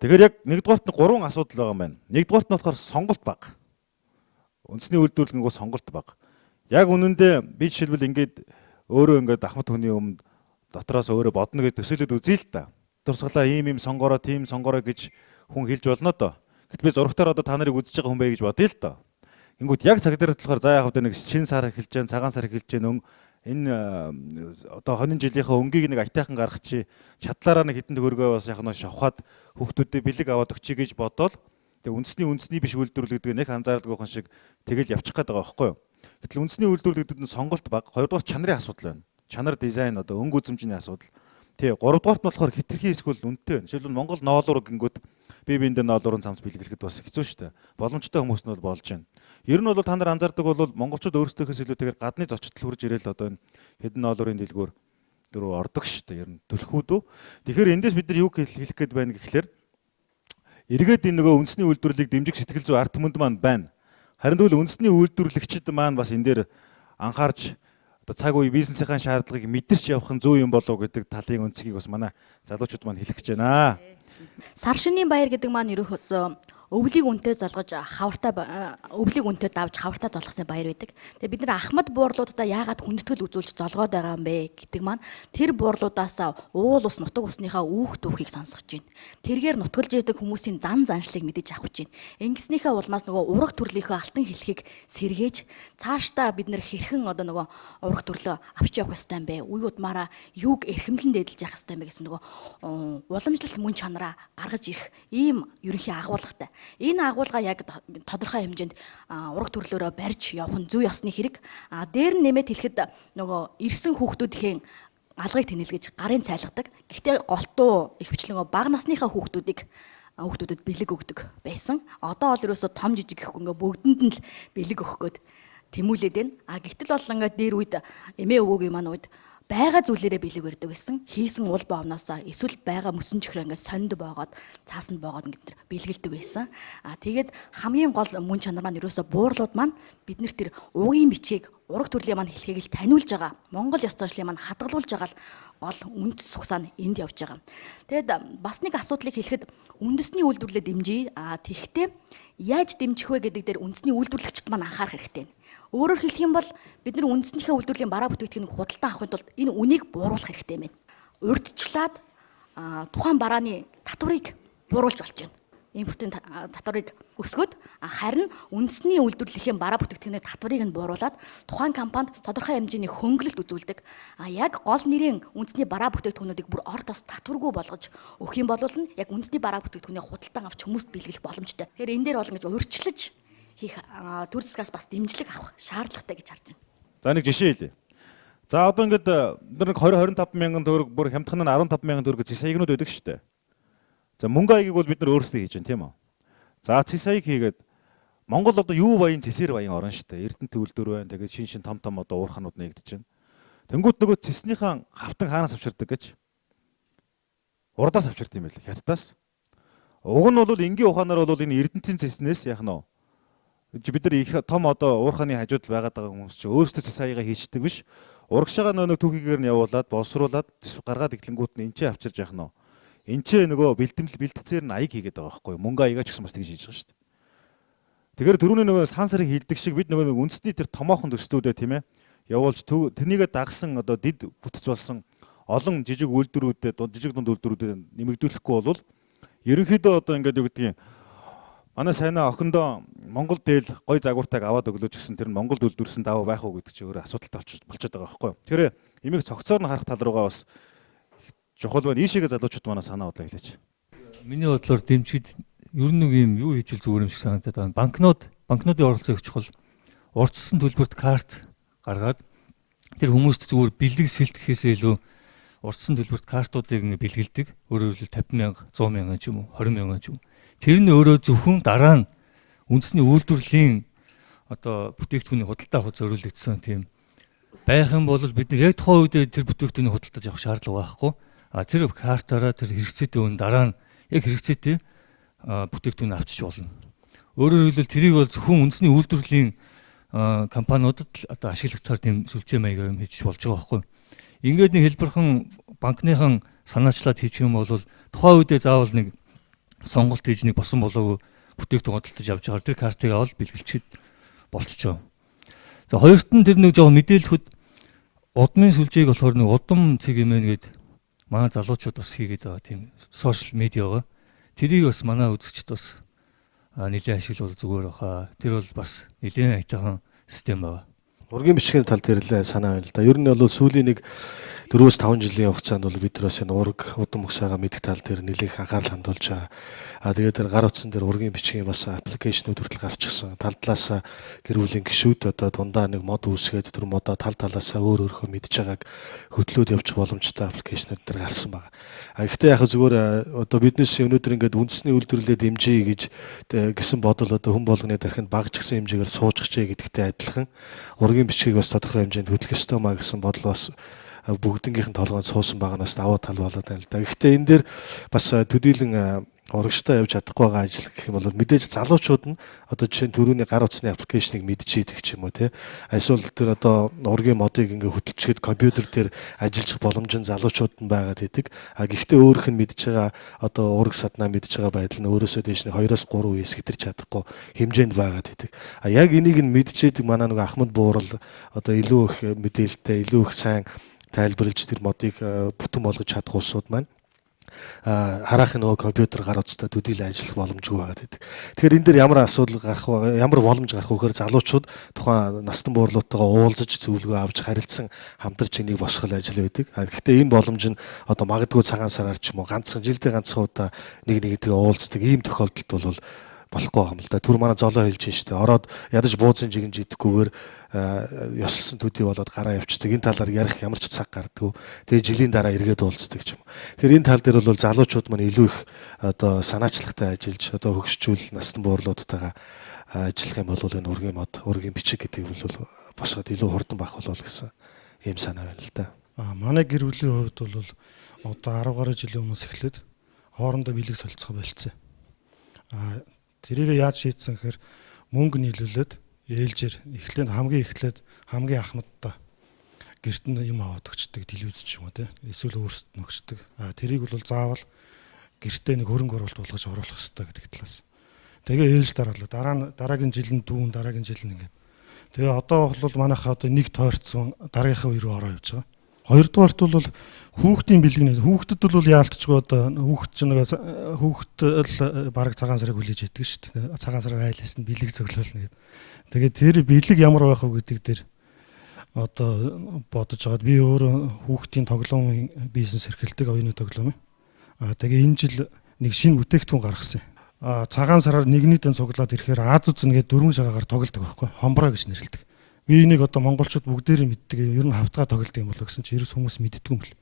Тэгэхээр яг нэгдүгээрт нь 3 асуудал байгаа юм байна. Нэгдүгээрт нь болохоор сонголт бага. Үндэсний үйлдвэрлэлгүй сонголт бага. Яг үнэндээ би жишээлбэл ингээд өөрөө ингээд ахмад хүний өмнө дотроос өөрөө бодно гэж төсөөлөд үзье л да. Дурсгалаа ийм сонгороо, тийм сонгороо гэж хүн хэлж болно доо. Гэтэл би зургатаар одоо та нарыг үзэж байгаа хүн бай гэж бодъё л доо. Ингүүд яг цаг дээр болохоор за яг нэг шинэ сар эхэлж जैन, цагаан сар эхэлж जैन энэ одоо хонин жилийнхээ өнгийг нэг айтайхан гаргачих чадлаараа нэг хэдэн төгрөгөө бас яг нь шавхаад хүүхдүүдэд бэлэг аваад өгчий гэж бодоод тэгээ үндэсний биш үйлдвэрлэл гэдэг нэг анзаарлагын шиг тэгэл явчих гээд байгаа байхгүй юу. Гэтэл үндэсний үйлдвэрлэл гэдэг нь сонголт бага, хоёрдугаар чанарын асуудал байна. Чанар дизайн одоо өнгө үзэмжний асуудал. Тэгээ гуравдугаарт нь болохоор хитрхи эсвэл үнэтэй байна. Жишээлбэл Монгол ноолуур гингүүд бие биендээ ноолуурын замц бэлгэлэхэд бас хэцүү шүү дээ. Боломжтой хүмүүс нь бол болж байна. Ер нь бол та нар анзаардаг бол монголчууд өөрсдөөс илүүтэйгээр гадны зочдол хурж ирээл одоо энэ хэдэн ноолуурын дэлгүүр дөрөв ордог шүү дээ. Ер нь төлхүүдөө. Тэгэхээр эндээс бид нар юу хэлэх гээд байна гэхлээр эргээд энэ нөгөө үндэсний үйлдвэрлэлийг дэмжих сэтгэл зүй ард түмэнд маань байна. Харин тэгвэл үндэсний үйлдвэрлэгчид маань бас энэ дээр анхаарч одоо цаг үе бизнесийн шаардлагыг мэдэрч явах нь зөв юм болов гэдэг талын өнцгийг бас манай залуучууд маань хэлэх гэж байна. Сар шинийн баяр гэдэг маань ерөнхийдөө өвлийг үнтэй золгож хавртай өвлийг үнтэй давж хавртай золгосны баяр байдаг. Тэгээ бид нар ахмад буурлуудаа яагаад хүндэтгэл үзүүлж золгоод байгаа юм бэ гэдэг маань тэр буурлуудаас уул ус нутаг усныхаа үүх дүүхийг сонсгож байна. Тэргээр нутгалж яадаг хүмүүсийн зан заншлыг мэдэж авах гэж байна. Ингэснийхээ улмаас нөгөө ураг төрлийнхөө алтан хэлхийг сэргээж цаашдаа бид нар хэрхэн одоо нөгөө ураг төрлөө авч явах ёстой юм бэ? Үе удмаараа юуг эрхэмлэн дээдэлж явах ёстой юм бэ гэсэн нөгөө уламжлалт мөн чанараа гаргаж ирэх ийм ерөнхий агуулгатай. Энэ агуулга яг тодорхой хэмжээнд ураг төрлөөрөө барьж явах нь зөв ёсны хэрэг. Дээр нь нэмээд хэлэхэд нөгөө ирсэн хүүхдүүдийн алгыг тэнэлгэж гарын цайлгадаг. Гэхдээ голтуу ихвчлэн бага насныхаа хүүхдүүдэд бэлэг өгдөг байсан. Одоо бол ерөөсө том жижиг гэх ингээ бүгдэнд нь л бэлэг өгөх гээд тэмүүлээд байна. Гэтэл бол ингээ дээр үед эмээ өвөөгийн маань үед байгаа зүйлээрээ бэлэг өрдөг гэсэн. Хийсэн уул боовноос эсвэл байгаа мөсөн чихрээ ингээ сонд боогоод цаасанд боогоод ингээ бэлгэлдэг байсан. Тэгээд хамгийн гол мөн чанар маань ерөөсө буурлууд маань бид нэр тэр уугийн бичгийг ураг төрлийн маань хэлхийг л таниулж байгаа. Монгол ёс заншлыг маань хадгалуулж байгаа л гол үндэс сугсаа нь энд явж байгаа. Тэгэд бас нэг асуудлыг хэлэхэд үндэсний үйлдвэрлэлд дэмжиж тэгхдээ яаж дэмжих вэ гэдэг дээр үндэсний үйлдвэрлэгчид маань анхаарах хэрэгтэй. Өөрөөр хэлэх юм бол бид нар үндэснийхээ үйлдвэрлэлийн бараа бүтээгдэхүүнийг худалдан авахын тулд энэ үнийг бууруулах хэрэгтэй юм байна. Урьдчилаад тухайн барааны татварыг бууруулж болж байна. Импортын татварыг өсгөөд харин үндэсний үйлдвэрлэлийн бараа бүтээгдэхүүний татварыг нь бууруулад тухайн компанид тодорхой хэмжээний хөнгөлөлт үзүүлдэг. Яг гол нэрийн үндэсний бараа бүтээгдэхүүнүүдийг бүр ор тос татваргүй болгож өгөх юм бол яг үндэсний бараа бүтээгдэхүүнийг худалдан авч хүмүүст бэлгэлэх боломжтой. Тэгэхээр энэ дээр бол ингэж урьдчилаж хийх төр засгаас бас дэмжлэг авах шаардлагатай гэж харж байна. За нэг жишээ хэлье. За одоо ингээд нэг 20-25 мянган төгрөг бүр хямдхан нь 15 мянган төгрөг цэс хаягнууд байдаг шүү дээ. За мөнгө хаягийг бол бид нар өөрсдөө хийж байна тийм үү? За цэс хаяг хийгээд Монгол одоо юу баян цэсэр баян орно шүү дээ. Эрдэнэ төвлөр байна. Тэгээд шин том одоо уурханууд нэгдэж байна. Тэнгүүт нөгөө цэснийхэн хавтан хаанаас авчирдаг гэж урдаас авчирд юм байл хятадаас. Уг нь бол энгийн ухаанаар бол энэ эрдэнэтийн цэснээс яах нь бид нар их том одоо уурханы хажууд байгаад байгаа хүмүүс чи өөрсдөө цэс хаягаа хийчдэг биш. Урагшаага нөгөө түүхийгээр нь явуулаад боловсруулад гаргаад иглэнгүүт нь энчээ авчирж яах нь энчээ нөгөө бэлтцээр нь аяг хийгээд байгаа байхгүй мөнгө аягаа ч гэсэн бас тэгж хийж байгаа шүү дээ. Тэгэхээр түрүүний нөгөө сан сарыг хилдэг шиг бид нөгөө үндэсний тэр томоохон төслүүдээ тийм ээ явуулж тэрнийгээ дагсан одоо дид бүтц болсон олон жижиг үйлдвэрүүдэд жижиг дунд үйлдвэрүүдэд нэмэгдүүлэхгүй бол ерөнхийдөө одоо ингээд юу гэдгийг манай сайнаа охиндоо Монгол дээл гой загвартайг аваад өглөөч гэсэн тэр нь Монголд үйлдвэрсэн даваа байх уу гэдэг чинь өөрөө асуудалтай болчиход байгаа байхгүй юу. Тэгэхээр эмийг цогцоор нь харах тал руугаа бас чухал байна. Ийшээгээ залуучууд манай санаа бодлоо хэлээч. Миний бодлоор дэмжид ер нь нэг юм юу хийж зүгээр юм шиг санагдаад байна. Банкнуудын оролцоо их чухал. Урдчилсан төлбөрт карт гаргаад тэр хүмүүст зүгээр бэлэг сэлтгэхээс илүү урдчилсан төлбөрт картуудыг ингээ бэлгэлдэг. Өөрөөр хэлбэл 50,000, 100,000 ч юм уу, 20,000 ч юм уу. Тэр нь өөрөө зөвхөн дараа нь үндэсний үйлдвэрлэлийн одоо бүтээгдэхүүний худалдаа авах зориулагдсан тийм байх юм бол бид нар яг тухайн үед тэр бүтээгдэхүүнийг худалдаж авах шаардлага байхгүй. Тэр картаараа тэр хэрэгцээтэй өн дараа нь яг хэрэгцээтэй бүтээгдэхүүн авчиж болно. Өөрөөр хэлбэл тэрийг бол зөвхөн үндэсний үйлдвэрлэлийн компаниудад одоо ашиглагчаар тийм сүлжээ маягаар юм хийж болж байгаа байхгүй. Ингээд нэг хэлбэрхэн банкныхан санаачлаад хийчих юм бол тухайн үедээ заавал нэг сонголт хийж нэг босон болоогүй бүтээгдэхүүн худалдаж авч байгаа тэр картыг авал бэлгэлчихэд болчихоо. За хоёрт нь тэр нэг жоо мэдээлэхэд удмын сүлжээг болохоор нэг удам цэг юмэн гээд манай залуучууд бас хийгээд байгаа тийм сошиал медиа байгаа. Тэрийг бас манай үзэгчд бас нэлээд ашиглавал зүгээр баха. Тэр бол бас нэлээд айтайхан систем байгаа. Ургийн бичгийн тал дээр л санаа байна л да. Ер нь бол сүүлийн нэг 4-5 жилийн хугацаанд бол бид бас энэ ураг удам угсаага мэдэх тал дээр нэлээд анхаарал хандуулж байгаа. Тэгээд тэр гар утсан дээр ургийн бичгийн бас аппликейшнүүд хүртэл гарч ирсэн. Тал талаас гэр бүлийн гишүүд одоо дундаа нэг мод үүсгээд тэр модоо тал талаасаа өөр өөрхөө мэдж байгааг хөтлөөд явчих боломжтой аппликейшнүүд дээр гарсан байгаа. Гэхдээ яг зүгээр одоо биднес өнөөдөр ингээд үндэсний үйлдвэрлэлээ дэмжиж гэж гэсэн бодол одоо хүн болгоны дархинд багч гсэн хэмжээгээр суужчихжээ гэдэгтэй адилхан ургийн бичгийг бас тодорхой хэмжээнд хөтлөх ёстой маа гэсэн бодол бас бүгднгийнхэн толгойд суусан байгаа нь бас даваа тал болоод байна л да. Гэхдээ энэ дээр бас төдийлөн урагштай явж чадахгүй байгаа ажил гэх юм бол мэдээж залуучууд нь одоо жишээ нь төрөүний гар утасны аппликейшнийг мэдчихийдэг ч юм уу тий. Эсвэл тэр одоо ургийн модыг ингээ хөтөлчгээд компьютер дээр ажиллах боломж нь залуучууд нь байгаад идэг. А гэхдээ өөрөх нь мэдж байгаа одоо ураг саднаа мэдж байгаа байдал нь өөрөөсөө дээш нь 2-3 үеэс хэтэрч чадахгүй хэмжээнд байгаад идэг. А яг энийг нь мэдчихийдэг манай нэг Ахмад Буурал одоо илүү их мэдээлэлтэй, илүү их сайн тайлбарлаж тэр модыг бүтэн болгож чадах улсууд маань хараахан нөгөө компьютер гар утастай төдийлөн ажиллах боломжгүй байгаад байдаг. Тэгэхээр энэ дээр ямар асуудал гарах вэ? Ямар боломж гарах вэ гэхээр залуучууд тухайн настан буурлуудтайгаа уулзаж зөвлөгөө авч харилцсан хамтарч энийг босгох ажил байдаг. Гэхдээ энэ боломж нь одоо магадгүй цагаан сараар ч юм уу ганцхан жилдээ ганцхан удаа нэгнийгээ уулздаг ийм тохиолдолд бол болохгүй юм л да. Түр манай золоо хэлж штэ. Ороод ядаж бууцын жигэн жидэхгүйгээр ёслсон төдий болоод гараа явчихдаг. Энэ талаар ярих ямар ч цаг гардаггүй. Тэгээ жилийн дараа эргээд уулздаг ч юм. Тэгэхээр энэ тал дээр бол залуучууд маань илүү их одоо санаачлагтай ажиллаж одоо хөгжчүүл настан буурлуудтайгаа ажиллах юм бол энэ ургийн мод, ургийн бичиг гэдэг бол босгоод илүү хурдан бах болов гэсэн ийм санаа байна л да. Манай гэр бүлийн хувьд бол одоо 10 гаруй жилийн өмнөөс эхлээд хоорондоо бэлэг солилцох болцсон. Тэрийг яаж шийдсэн гэхээр мөнгө нийлүүлээд ээлжээр хамгийн эхлээд хамгийн ахмадтай гэрт нь юм аваад өгчдөг, телевиз ч юм уу те. Эсвэл өөрсдөд нь өгчдөг. Тэрийг бол заавал гэртээ нэг хөрөнгө оруулалт болгож оруулах хэрэгтэй гэдэг талаас. Тэгээ ээлж дараалал дараагийн жил нь дүүн, дараагийн жил нь ингээд. Тэгээ одоо бол манайхаа одоо нэг тойрцсон дараагийнхаа үе рүү ороо явж байгаа. Хоёрдугаарт бол хүүхдийн бэлгэн. Хүүхдэд бол яалтчгүй одоо хүүхд ч нэг хүүхд бараг цагаан сарыг хүлээж идэг шүү дээ. Цагаан сарыг айлаас нь бэлэг зөвлөлнө гэдэг. Тэгээд тэр бэлэг ямар байх вэ гэдэг дээр одоо бодож байгаад би өөрөө хүүхдийн тоглоомын бизнес эрхэлдэг оюуны тоглоом. Тэгээ энэ жил нэг шинэ бүтээгдэхүүн гаргасан. Цагаан сараар нэгнийдээ цуглаад ирэхээр Аз үзэн гэдэг 4 шагаагаар тоглодог байхгүй. Хомброо гэж нэрлэдэг. Би энийг одоо монголчууд бүгдээрээ мэддэг. Ер нь хавтгаа тоглодог юм болоо гэсэн чи ерөөс хүмүүс мэддэггүй юм бэл.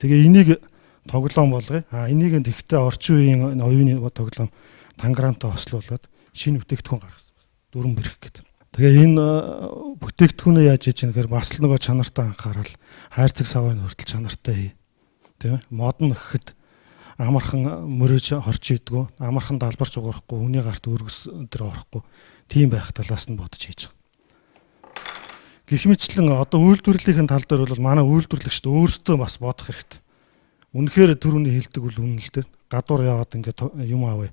Тэгээ энийг тоглоом болгоё. Энийг тэгтээ орчин үеийн оюуны тоглоом танграамтай хослуулад шинэ бүтээгдэхүүн гаргасан. Дүрэн бэрх гэдэг. Тэгээ энэ бүтээгдэхүүнээ яаж хийж яах гэхээр бас л нөгөө чанартай анхаарал, хайрцаг савын хүртэл чанартай хий. Тийм ээ? Модон гэхэд амархан мөрөж хорч идэггүй, амархан далбарч уурахгүй, хүний гарт өргөс дээр орохгүй. Тийм байх талаас нь бодож хийж байгаа. Гэх мэтлэн одоо үйлдвэрлэлийн тал дээр бол манай үйлдвэрлэгчд өөрсдөө бас бодох хэрэгтэй. Үнэхээр түрүүний хэлдэг бол үнэн л дээ. Гадуур яваад ингээд юм аавь.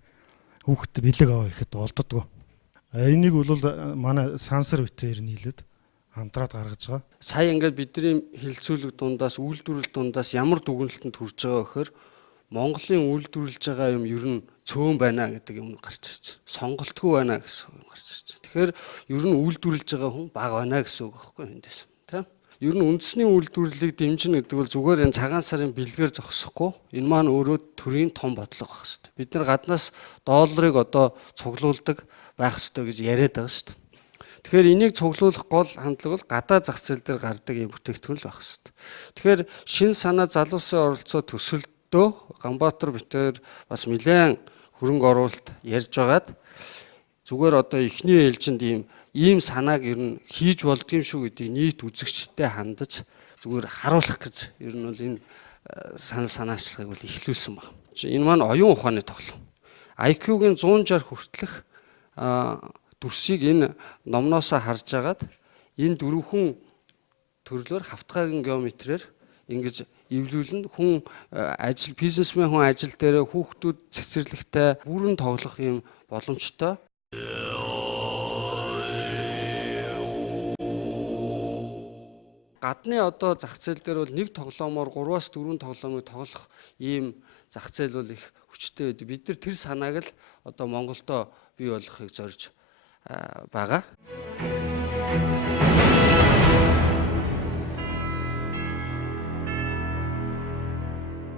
Хүүхдэд бэлэг аваа гэхэд болдодгоо. Энийг бол манай сансар битээр нийлээд хамтраад гаргаж байгаа. Сая ингээд бидний хилцүүлэг дундаас үйлдвэрлэл дундаас ямар дүгнэлтэнд хүрж байгаа гэхээр Монголын үйлдвэрлэж байгаа юм ер нь цөөн байна гэдэг юм гарч ирж байна. Сонголтгүй байна гэсэн юм гарч ирж байна. Тэгэхээр ер нь үйлдвэрлэж байгаа хүн бага байна гэсэн үг байхгүй эндээс. Тийм. Ер нь үндэсний үйлдвэрлэлийг дэмжинэ гэдэг бол зүгээр энэ цагаан сарын бэлгээр зогсохгүй. Энэ маань өөрөө төрийн том бодлого байх хэрэгтэй. Бид нар гаднаас долларыг одоо цуглуулдаг байх хэрэгтэй гэж яриад байгаа шүү дээ. Тэгэхээр энийг цуглуулах гол хандлага бол гадаад зах зээл дээр гардаг юм бүтээгдэхүүн л байх хэрэгтэй. Тэгэхээр шин санаа залуусын оролцоо төсөлдөө Ганбаатар битээр бас нэлээд хөрөнгө оруулалт ярьж байгаад зүгээр одоо эхний ээлжинд ийм санааг ер нь хийж болдгийм шүү гэдгийг нийт үзэгчтэй хандаж зүгээр харуулах гэж ер нь бол энэ санаачлагыг бол эхлүүлсэн баг. Энэ маань оюун ухааны тоглоом. IQ-гийн 160 хүртэлх дүрсийг энэ номноосоо харж агаад энэ дөрвөн төрлөөр хавтгаагийн геометрээр ингэж эвлүүлэн хүн ажил бизнесмен хүн ажил дээр хүүхдүүд цэцэрлэгтэй бүрэн тоглох юм боломжтой. Гадны одоо зах зээл дээр бол нэг тоглоомоор 3-4 тоглоомыг тоглох ийм зах зээл бол их хүчтэй байдаг. Бид нар тэр санааг л одоо Монголдо бий болгохыг зорж байгаа.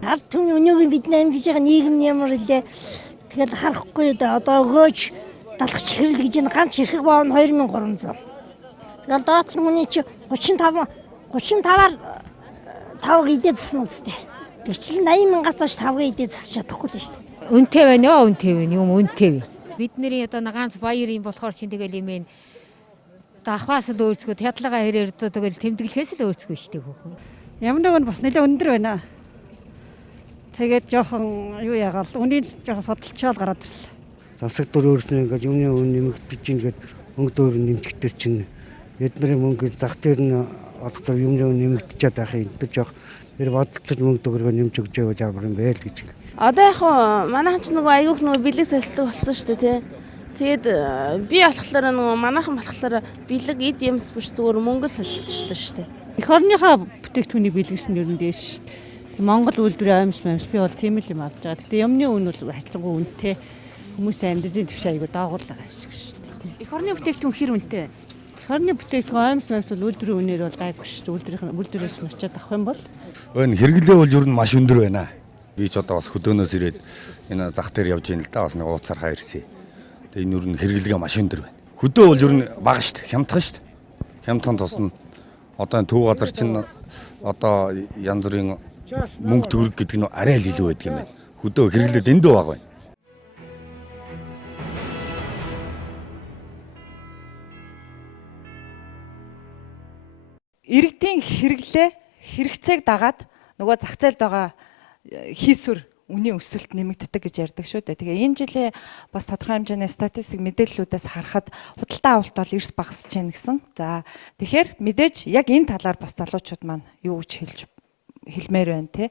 Ард түмний өнөөгийн бидний амьдарч байгаа нийгэм нь ямар илээ тэгэл харахгүй одоо өгөөж далах чихрэл гэж энэ ганц чихрэг баав нь 2300. Тэгэл доотлох хүний чи 35-аар 5 идээд засна үстэй. Бичлэн 80,000-аас доош 5 идээд засч чадахгүй л шүү дээ. Үнэтэй байна уу? Үнэтэй байна. Юм үнэтэй байна. Бидний одоо ганц баяр юм болохоор чинь тэгэл юм дахваас л өөрсгөө хятлагаа хэрээр тэгэл тэмдэглэхээс л өөрсгөө шүү дээ. Ямар нэгэн бас нэлээд өндөр байна. Тэгээд жоохон юу ягаал үнийг жоохон судалчаал гараад ирлээ. Засаг дур өөрснөө ингээд юмны үн нэмэгдэж ингээд мөнгө дөр нэмэгдэхтэй чинь эдний мөнгө зах дээр нь одоо юмны үн нэмэгдэж байгаа юм. Тэр жоох тэр бодлогч мөнгө төгрөгөө нэмж өгч яваад ямар юм бэ л гэж хэл. Одоо яг манайхан ч нөгөө аягүйх нөгөө бэлэг солилцдог болсон шүү дээ тий. Тэгээд би болохоор нөгөө манайхан болохоор бэлэг эд юмс биш зүгээр мөнгө солилцдог шүү дээ. Эх орныхоо бүтээгдэхүүнийг бэлгэсэн нь ер нь дээш шүү дээ. Монгол үйлдвэрийн аимс би бол тийм л юм авч байгаа. Гэтэ юмны үн бол хайцангуй үнэтэй. Хүмүүсийн амьдралын түвшин айгу даагуул байгаа шиг шүү дээ. Эх орны бүтээгдэхүүн хэр үнэтэй вэ? Эх орны бүтээгдэхүүн аимс бол үйлдвэрийн үнээр бол гайгүй шүү дээ. Үйлдвэрээс нь очиад авах юм бол энэ хэрэглээ бол ер нь маш өндөр байна. Би ч одоо бас хөдөөнөөс ирээд энэ зах дээр явж ийн л да бас нэг ууцаар хаа ирсэн. Тэгээ энэ ер нь хэрэглэгээ маш өндөр байна. Хөдөө бол ер нь бага шүү дээ. Хямдхан шүү дээ. Хямдхан тусна. Одоо энэ төв газар чинь одоо янз бүрийн мөнгө төгрөг гэдэг нь арай л илүү байдаг юм байна. Хөдөө хэрэглээд эндөө бага байна. Иргэдийн хэрэгцээг дагаад нөгөө зах зээлд байгаа хийсвэр үнийн өсөлт нэмэгддэг гэж ярьдаг шүү дээ. Тэгээ энэ жилийн бас тодорхой хэмжээний статистик мэдээллүүдээс харахад худалдаа авалт бол эрс багасж байна гэсэн. За тэгэхээр мэдээж яг энэ талаар бас залуучууд маань юу гэж хэлмээр байна те.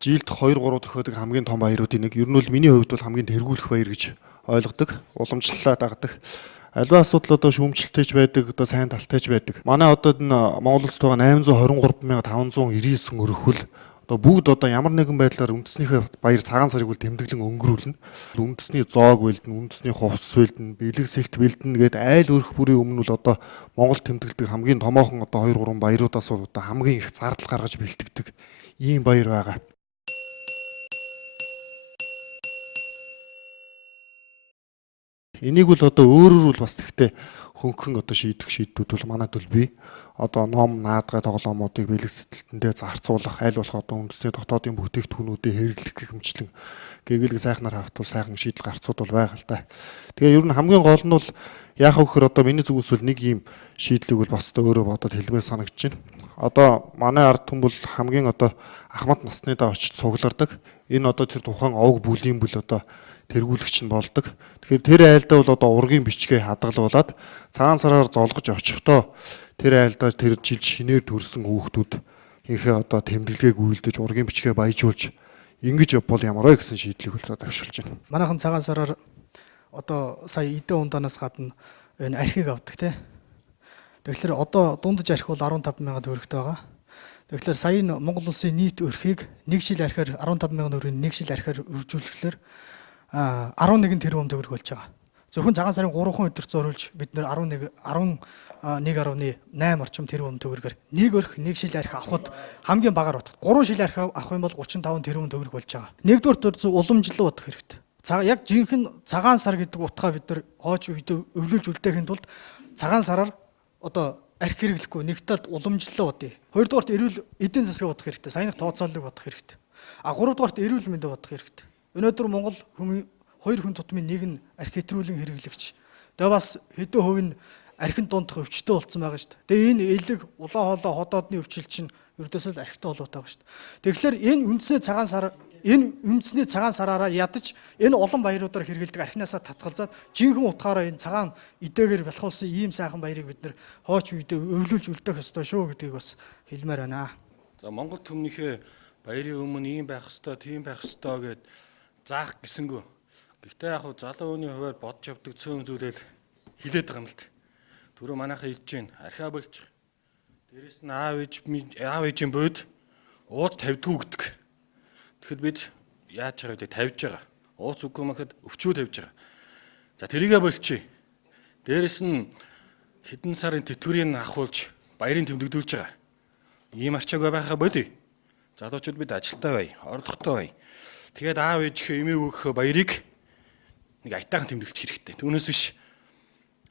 Жилд 2-3 төхөөдөг хамгийн том баяруудын нэг. Ер нь бол миний хувьд бол хамгийн тэргүүлэх баяр гэж ойлгодог. Уламжлалаа дагдаг. Аливаа асуудал одоо шүүмжлэлтэйч байдаг, одоо сайн талтайч байдаг. Манай одоо энэ Монгол улсад байгаа 823,599 өрхөл одоо бүгд одоо ямар нэгэн байдлаар үндэснийхээ баяр цагаан сарыг бол тэмдэглэн өнгөрүүлнэ. Үндэсний зоог бэлдэн, үндэсний хувцс бэлдэн, бэлэг сэлт бэлдэн гэдэг айл өрх бүрийн өмнө бол одоо Монгол тэмдэглэдэг хамгийн томоохон одоо 2-3 баяруудаас бол одоо хамгийн их зардал гаргаж бэлтгэдэг ийм баяр байгаа. Энийг бол одоо өөрөөр бол бас тэгтээ хөнгөн одоо шийдэх шийдвүүд бол манайд бол бий. Одоо ном наадгай тоглоомуудыг бэлэг сэтэлтэндээ зарцуулах, аль болох одоо үндэсний дотоодын бүтээгдэхүүнүүдийг хэрэглэх гэх мэтлэн гэгэлэг сайхнаар хавтуул сайхан шийдэл гарцууд бол байгаа л да. Тэгээ ер нь хамгийн гол нь бол яах вэ гэхээр одоо миний зүгээс бол нэг ийм шийдлийг бол бас өөрөө бодоод хэлмээр санагдаж байна. Одоо манай ард түмэн бол хамгийн одоо ахмад насны даа очиж цуглардаг. Энэ одоо тэр тухайн овг бүлийн бүл одоо тэргүүлэгч нь болдог. Тэгэхээр тэр айлдаа бол одоо ургийн бичгээ хадгалуулаад цагаан сараар золгож очихдоо тэр айлдаа тэр жил шинээр төрсэн хүүхдүүд инхээ одоо тэмдэглэгийг үйлдэж ургийн бичгээ баяжуулж ингэж явбал ямар вэ гэсэн шийдлийг бол давшуулж байна. Манайхан цагаан сараар одоо сая эдэн ундаанаас гадна энэ архийг авдаг тий. Тэгэхээр одоо дундаж архи бол 15,000 төгрөгтэй байгаа. Тэгэхээр сая Монгол улсын нийт өрхийг 1 жил архиар 15,000 төгрөгийн 1 жил архиар үржүүлэхлээр 11 тэрбум төгрөг болж байгаа. Зөвхөн цагаан сарын 3 өдөр зориулж бид нэр 11.8 орчим тэрбум төгрөгөөр нэг өрх 1 жил архи авахд хамгийн багаар бодох. 3 жил архи авах юм бол 35 тэрбум төгрөг болж байгаа. Нэгдүгээр уламжлал бодох хэрэгтэй. Яг жинхэнэ цагаан сар гэдэг утгаа бид нар хооч үедээ өвлүүлж үлдээхийн тулд цагаан сараар одоо архи хэрэглэхгүй нэг талд уламжлалаа бодъё. Хоёрдугаарт эрүүл эдийн засгийг бодох хэрэгтэй. Саяных тооцооллыг бодох хэрэгтэй. Гуравдугаарт эрүүл мэндийг бодох хэрэгтэй. Өнөөдөр Монгол хүмүүс 2 хүн тутмын нэг нь архи хэтрүүлэн хэрэглэгч. Тэгээ бас хэдэн хувь нь архин дундх өвчтөй болсон байгаа шүү дээ. Тэгээ энэ элэг, улаан хоолой, ходоодны өвчил чинь ердөөсөө л архитай холбоотой байгаа шүү дээ. Тэгэхээр энэ үндэсний цагаан сараараа ядаж энэ олон баяруудаар хэрэглэдэг архинаасаа татгалзаад жинхэнэ утгаараа энэ цагаан эдээгээр бэлхуулсан ийм сайхан баярыг бид нэр хооч үедээ өвлүүлж үлдээх ёстой шүү гэдгийг бас хэлмээр байна. За Монгол төмнийхээ баярын өмнө ийм байх ёстой, тийм байх ёстой гэд заах гисэнгүү. Гэхдээ яг залуу хүний хувьд бодж явдаг цөөн зүйлэл хилээд байгаа юм л т. Түрүү манайхаа хэлж гин архиа болж. Дээрэс нь аав ээжийн бод ууц тавьдгүй гэдэг. Тэгэхэд бид яаж чагаа вэ? Тавьж байгаа. Ууц үгүй мэхэд өвчөө тавьж байгаа. За тэрийгэ болчих. Дээрэс нь хэдэн сарын тэтгэврийг ахуулж баярын тэмдэгдүүлж байгаа. Ийм арчаагүй байхаа бодъё. Залуучууд бид ажилтаа бай, орлоготой бай. Тэгээд аав ээжийнхээ эмээ өгөх баярыг нэг айтайхан тэмдэглэж хэрэгтэй. Түүнээс биш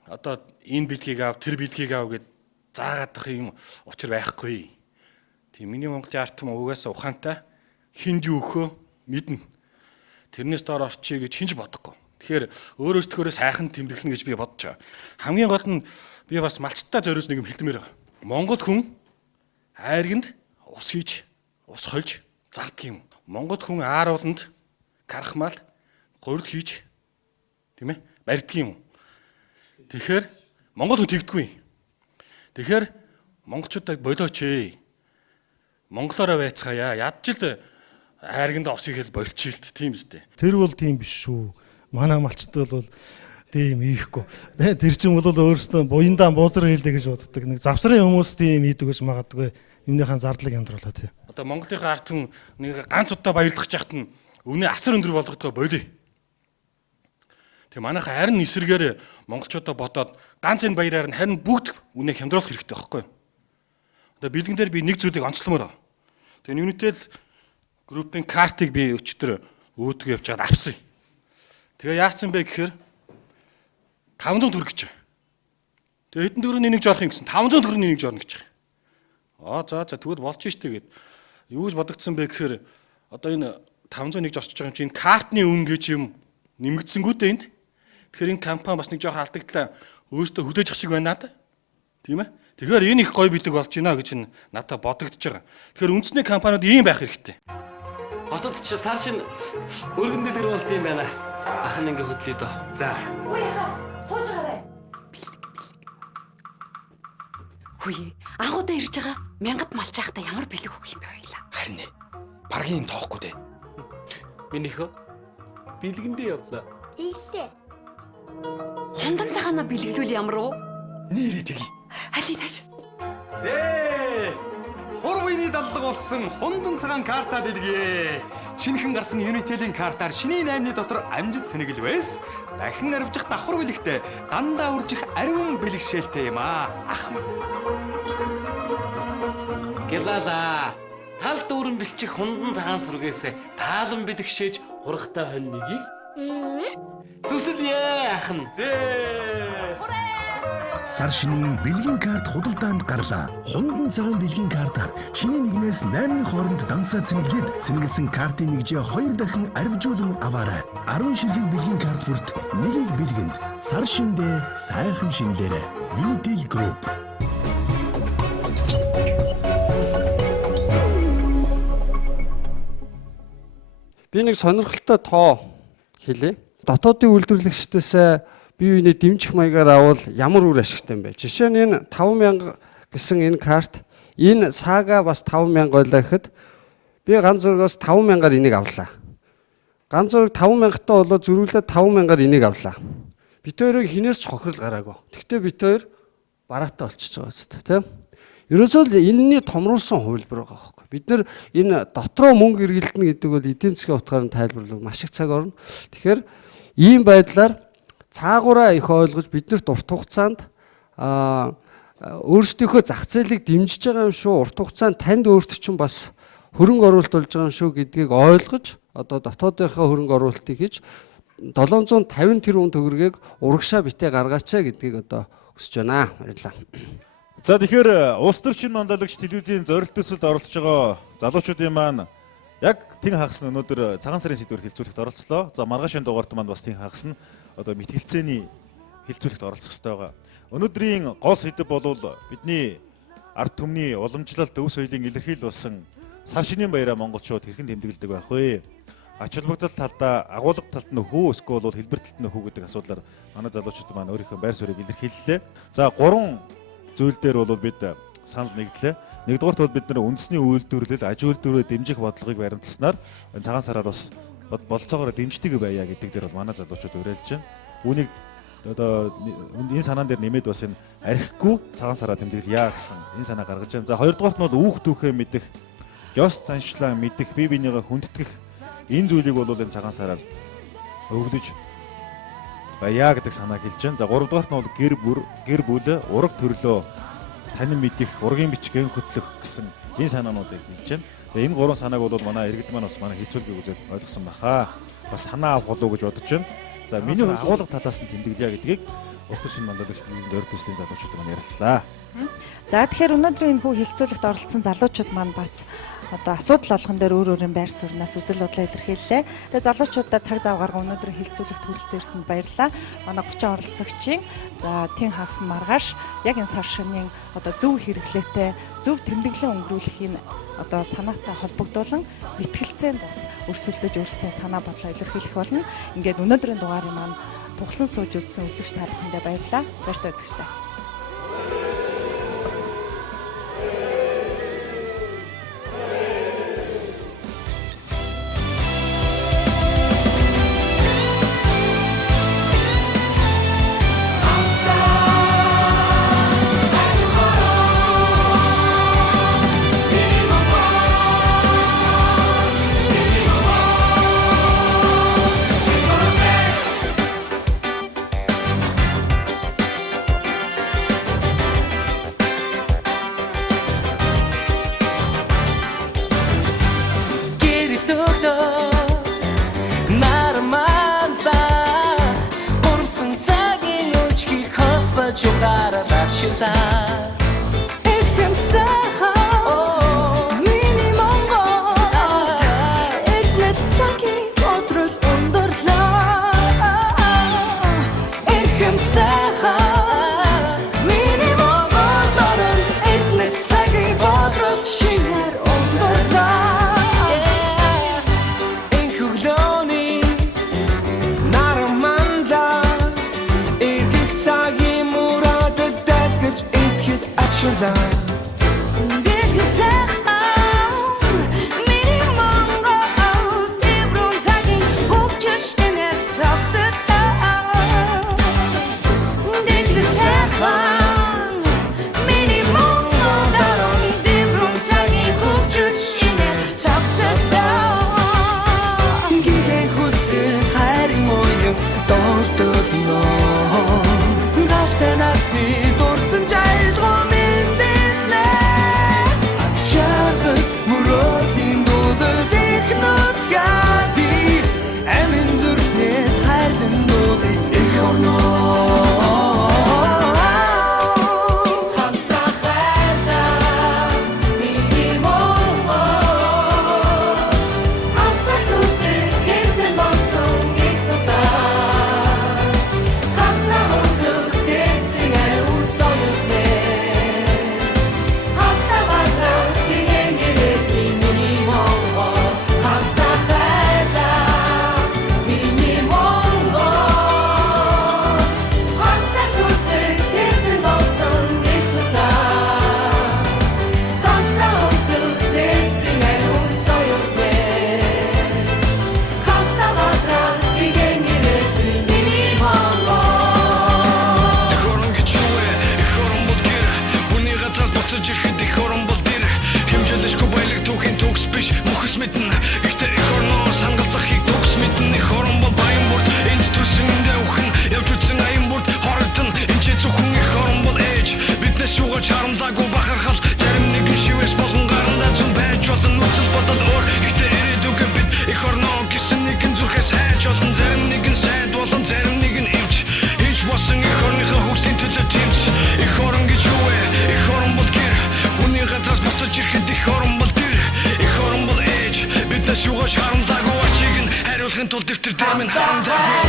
одоо энэ бэлгийг аав, тэр бэлгийг аав гэд заагаадах юм учир байхгүй. Тийм миний Монголын ард түмэн угаасаа ухаантай хинд юу өгөхөө мэднэ. Тэрнээс доор орчие гэж хинж бодохгүй. Тэгэхээр өөрөөсдөө сайхан тэмдэглэнэ гэж би бодож байгаа. Хамгийн гол нь би бас малчтаа зориулж нэг юм хэлдэмээр байгаа. Монгол хүн хайрганд ус хийж, ус хольж зардаг юм. Монгол хүн аарууланд карахмал гурил хийж тийм ээ барьдаг юм. Тэгэхээр монгол хүн тэгдэггүй. Тэгэхээр монголчуудаа болооч ээ. Монголоороо байцгаая. Ядч л айрганд овсыг хэл болчихилт тийм үстэй. Тэр бол тийм биш шүү. Манай малчтай бол тийм ийхгүй. Тэр чинь бол өөрөөсөө буяндаа буузар хийлдэ гэж боддог. Нэг завсрын хүмүүс тийм хийдэг гэж магадгүй. Юмныхаа зардлыг амьдруулаа тий. Одоо Монголынхаа ард түмэн нэг ганц удаа баярлах жахт нь өвний асар өндөр болгодог болий. Тэгээ манайхаа харин эсэргээр монголчуудаа бодоод ганц энэ баяраар нь харин бүгд үнэ хямдруулах хэрэгтэй байхгүй юу? Одоо бэлгэн дээр би нэг зүйлийг онцломоор. Тэгээ Unitel группийн картыг би өчтөр өөдгөө явж чад авсан. Тэгээ яасан бэ гэхээр 500 төгрөг гэж. Тэгээ хэдэн төгрөгийн нэг жоолох юм гэсэн 500 төгрөгийн нэг жоолно гэж. За тэгвэл болчих штэ гэд. Юу гэж бодогдсон бэ гэхээр одоо энэ 501 жосч байгаа юм чинь картны үн гэж юм нэмэгдсэнгүүтээ энд. Тэгэхээр энэ компани бас нэг жоох алдагдлаа өөртөө хүлээж ах шиг байна надаа. Тийм ээ. Тэгэхээр энэ их гоё бэлэг болж байна гэж надад бодогдож байгаа. Тэгэхээр үндэсний компаниуд ийм байх хэрэгтэй. Хотод ч сар шин өргөн дэлгэр болд юм байна. Ах нь ингээ хөдлөе дөө. За. Үгүй яха. Сууж байгаарай. Хүй, агуудаа ирж байгаа. Мянгад малч байхдаа ямар бэлэг өгөх юм бэ хоёлаа. Харин баргийн тоохгүй дээ. Минийхөө бэлгэндээ явлаа. Ийлээ. Хондан цагаана бэлгэлүүл ямар уу? Нэрээ тгий. Алин хааш. Зээ! Хурвыны даллаг болсон хондан цагаан карта дэлгэе. Шинэхэн гарсан Unitel-ийн картаар шинийн 8-ны дотор амжид цэнэгэл байс. Дахин арвжих давхар бэлэгтэй дандаа үржих ариун бэлэгшээлтэй юм аа. Ах минь. Гэлала. Тал дүүрэн бэлчих хундан цагаан сүргээс таалан бэлэгшээж хурахтай хоньныгийг зүсэлье ахын. Сар шинийн бэлгийн карт худалдаанд гарлаа. Хундан цагаан бэлгийн картаар шинийн 1-ээс 8-ны хооронд дансаа цэнэглээд цэнэглэсэн картын нэгжээ 2 дахин арвижуулан аваарай. 10 ширхэг бэлгийн карт бүрт нэгийг бэлгэнд. Сар шиндээ сайхан шинлээрэ. Unitel Group. Би нэг сонирхолтой тоо хэлье. Дотоодын үйлдвэрлэгчдээс бие биенээ дэмжих маягаар авал ямар үр ашигтай юм бэ? Жишээ нь энэ 5000 гэсэн энэ карт, энэ сага бас 5000 байлаа гэхэд би ганц зургаас 5000-аар энийг авлаа. Ганц зураг 5000-тай болоо зөрүүлээд 5000-аар энийг авлаа. Бид хоёрыг хинээс ч хохирол гараагүй. Тэгтээ бид хоёр бараатай болчихж байгаа зү, тийм? Ерөөсөө л энэний томруулсан хувилбар байгаа байхгүй. Бид нар энэ дотроо мөнгө эргэлтэнэ гэдэг бол эдийн засгийн утгаар нь тайлбарлах маш их цаг орно. Тэгэхээр ийм байдлаар цаагаараа их ойлгож биднэрт урт хугацаанд өөрсдийнхөө зах зээлийг дэмжиж байгаа юм шүү. Урт хугацаанд танд өөртөө чинь бас хөрөнгө оруулалт болж байгаа юм шүү гэдгийг ойлгож одоо дотоодынхаа хөрөнгө оруулалтыг хийж 750 тэрбум төгрөгийг урагшаа битээ гаргаачаа гэдгийг одоо хүсэж байна. Баярлалаа. За тэгэхээр улс төр шинэ манлайлагч телевизийн зорилт төсөлд оролцож байгаа залуучуудын маань яг тэн хагас өнөөдөр цагаан сарын сэдвээр хилцүүлэхт оролцлоо. За маргаашийн дугаарт маань бас тэн хагас нь одоо мэтгэлцээний хилцүүлэхт оролцох хэрэгтэй байгаа. Өнөөдрийн гол сэдэв бол бидний ард түмний уламжлалт өв соёлын илэрхийлэл болсон сар шинийн баяраа монголчууд хэрхэн тэмдэглэдэг байх вэ? Ач холбогдол талдаа агуулга талд нь хөө эсвэл бол хэлбэр талд нь хөө гэдэг асуудлаар манай залуучууд маань өөрийнхөө байр суурийг илэрхийллээ. За 3 зүйл дээр бол бид санал нэгдлээ. Нэгдүгээрт бол бид нар үндэсний үйлдвэрлэл, аж үйлдвэрээ дэмжих бодлогыг баримтласнаар цагаан сараар бас болцоогоор дэмждэг байя гэдэг дээр бол манай залуучууд уриалж байна. Үүнийг одоо энэ санаан дээр нэмээд бас энэ архихгүй цагаан сараа тэмдэглэе гэсэн энэ санаа гаргаж байна. За хоёрдугаарт нь бол үүх түүхээ мэдэх, ёс заншлаа мэдэх, бие биенийгээ хүндэтгэх энэ зүйлийг бол энэ цагаан сараар өвлөж баяа гэдэг санааг хэлж байна. За гуравдугаарт нь бол гэр бүл, ураг төрлөө танин мэдих, ургийн бичгэн хөтлөх гэсэн энэ санаануудыг хэлж байна. Тэгээ энэ гурван санааг бол манай иргэд маань бас манай хэлцүүлгийг үзээд ойлгосон баха. Бас санаа авах болов уу гэж бодож байна. За миний агуулга талаас нь тэмдэглэе гэдгийг улс төр шинэ манлайлагч телевизийн зорилт төслийн залуучууд маань ярилцлаа. За тэгэхээр өнөөдрийн энэ хүү хилцүүлэгт оролцсон залуучууд маань бас одоо асуудал болгон дээр өөр өөрийн байр сууриас үзэл бодлоо илэрхийллээ. Тэгээ залуучуудаа цаг зав гарган өнөөдөр хилцүүлэгт хүрэлцээрсэнд баярлалаа. Манай 30 оролцогчийн за Тэн хагас маргааш яг энэ сар шинийн одоо зөв хэрэглээтэй зөв тэмдэглэн өнгөрүүлэхийн одоо санаатай холбогдуулан мэтгэлцээнд бас өрсөлдөж өөрсдөө санаа бодлоо илэрхийлэх болно. Ингээд өнөөдрийн дугаарыг маань тухлан сууж үзсэн үзэгч та бүхэндээ баярлалаа. Баяртай үзэгчтэй. Шугаш харамзаагүй ачиг нь хариулахын тулд дэвтэр дэмэн харамзаагүй